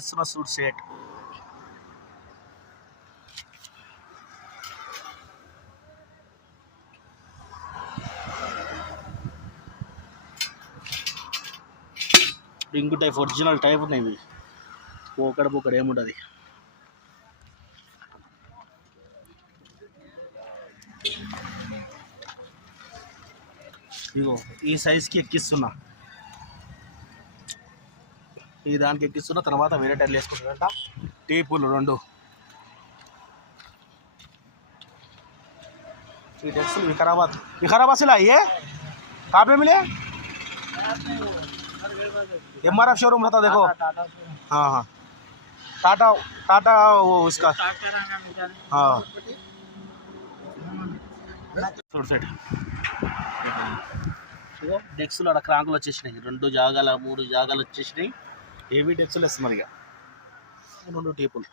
ఇస్తున్న suit set. Ring type original type ఉన్నాయి ఇవి. పోకడ ఏముంటుంది. ఇగో ఈ సైజ్కి ఎక్కిస్తున్నా, ఈ దానికి ఎక్కిస్తున్నా. తర్వాత వేరే టైర్లు వేసుకుంటారంట. టీపులు 2. ఈ డెక్స్లు विकाराबाद से लाइए. कहाँ पे मिले? MRF शोरूम रहता देखो. हाँ हाँ, टाटा वो उसका. हाँ సెట్. డెక్స్లు అక్కడ క్రాంకులు వచ్చేసినాయి. 2 జాగాల 3 జాగాలు వచ్చేసినాయి. హెవీ డెక్స్లు వేస్తున్నారు. ఇక 2 టీపులు.